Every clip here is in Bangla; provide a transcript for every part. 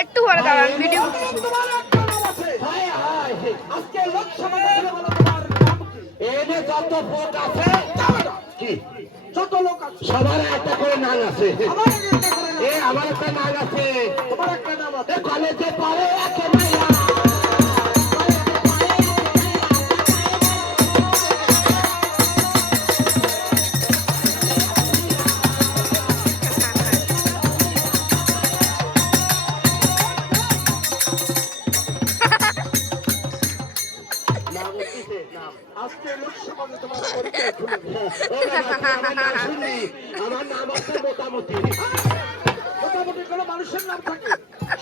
একটু পরে দাঁড়ান ভিডিও আজকে লোকসভা এনে যত ভোট আছে কি যত লোক আছে সবার একটা করে নাম আছে আমার একটা নাম আছে তোমার একটা নাম আছে কলেজে পড়ে একে মাইয়া আজকে লোকসভাতে তোমার পরিচয় খুলে আমার নাম আছে মোটামুটি মোটামুটি কোনো মানুষের নাম থাকে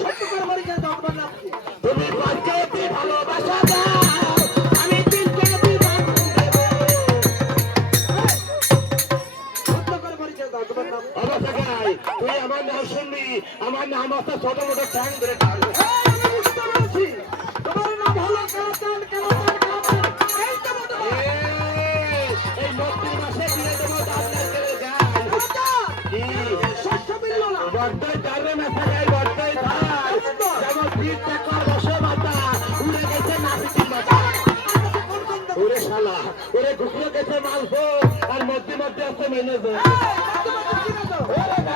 সত্য করে পরিচয় দাও তোমার নাম কি তুমি পঞ্চায়েতে ভালোবাসা দাও আমি তিনটে বিভাগ সত্য করে পরিচয় দাও তোমার নাম অবশ্যই তুই আমার নাম শুনবি আমার নাম আছে ছোট মোটো চ্যাং ধরে আমি বুঝতে পারছি তোমার নাম হলো কালাচান কালাচান আর মধ্যে মধ্যে আছে ম্যানেজার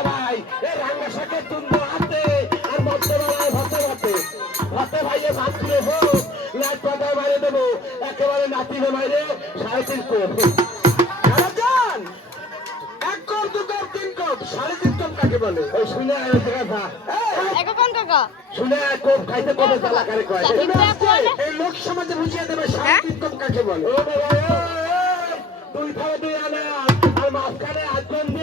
ভাই এ রাঙ্গা শাকের তুন্দ হাতে আর মধ্যবেলায় ভাতে ভাতে ভাতে ভাইয়ে ভাত খুলে হোক লাইট পাতায় বাইরে দেবো একেবারে নাতিনে বাইরে 3.5 কোপ এক কোপ দু কোপ তিন কোপ 3.5 কোপ কাকে বলে ওই শুনে শুনে কোপ খাইতে কবে চালা করে কয় এই লোক সমাজে বুঝিয়ে দেবে 3.5 কোপ কাকে বলে